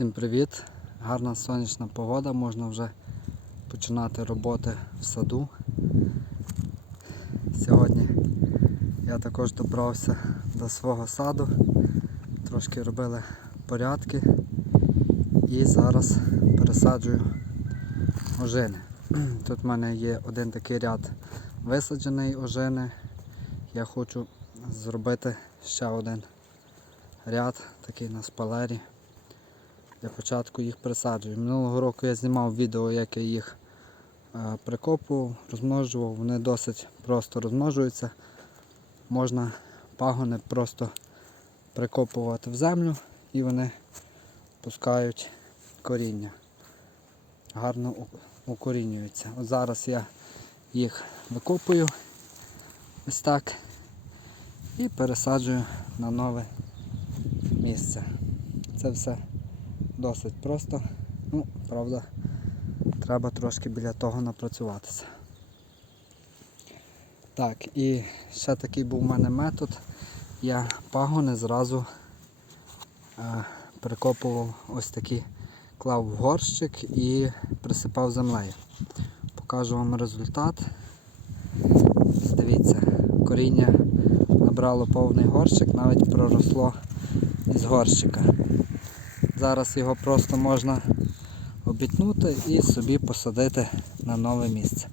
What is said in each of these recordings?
Всім привіт! Гарна сонячна погода, можна вже починати роботи в саду. Сьогодні я також добрався до свого саду, трошки робили порядки і зараз пересаджую ожини. Тут в мене є один такий ряд висаджений ожини. Я хочу зробити ще один ряд такий на спалері. Для початку їх присаджую. Минулого року я знімав відео, як я їх е, прикопував, розмножував. Вони досить просто розмножуються. Можна пагони просто прикопувати в землю і вони пускають коріння. Гарно укорінюються. От зараз я їх викопую ось так і пересаджую на нове місце. Це все досить просто. Ну, правда, треба трошки біля того напрацюватися. Так, і ще такий був у мене метод. Я пагони зразу е, прикопував ось такі, клав в горщик і присипав землею. Покажу вам результат. Дивіться, коріння набрало повний горщик, навіть проросло із горщика. Зараз його просто можна обітнути і собі посадити на нове місце.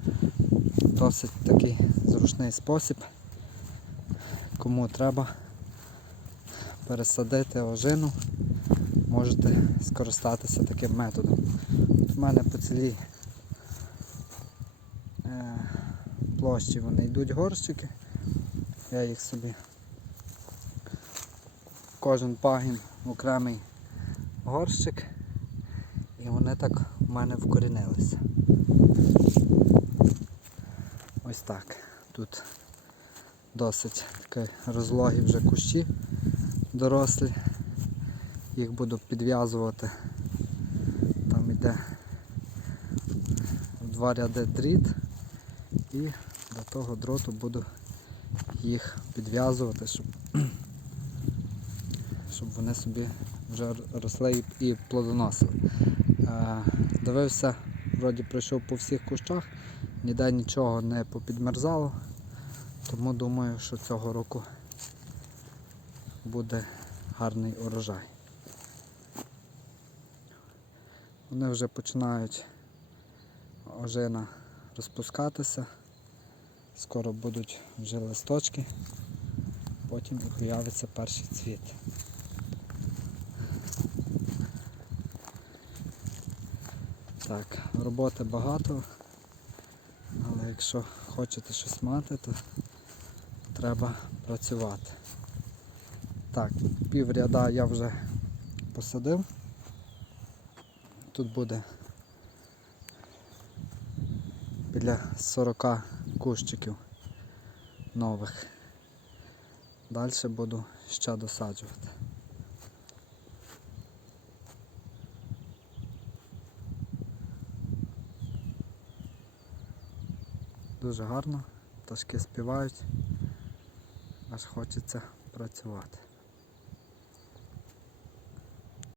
Досить такий зручний спосіб. Кому треба пересадити ожину, можете скористатися таким методом. У мене по цілій е, площі вони йдуть горщики. Я їх собі кожен пагін окремий горщик і вони так у мене вкорінилися. Ось так. Тут досить такі розлогі вже кущі дорослі. Їх буду підв'язувати. Там йде в два ряди дріт і до того дроту буду їх підв'язувати, щоб щоб вони собі вже росли і плодоносили. Е, Дивився, вроді пройшов по всіх кущах, ніде нічого не попідмерзало, тому думаю, що цього року буде гарний урожай. Вони вже починають ожина розпускатися, скоро будуть вже листочки, потім і перший цвіт. Так, роботи багато, але якщо хочете щось мати, то треба працювати. Так, пів ряда я вже посадив. Тут буде біля 40 кущиків нових. Далі буду ще досаджувати. Дуже гарно, пташки співають, аж хочеться працювати.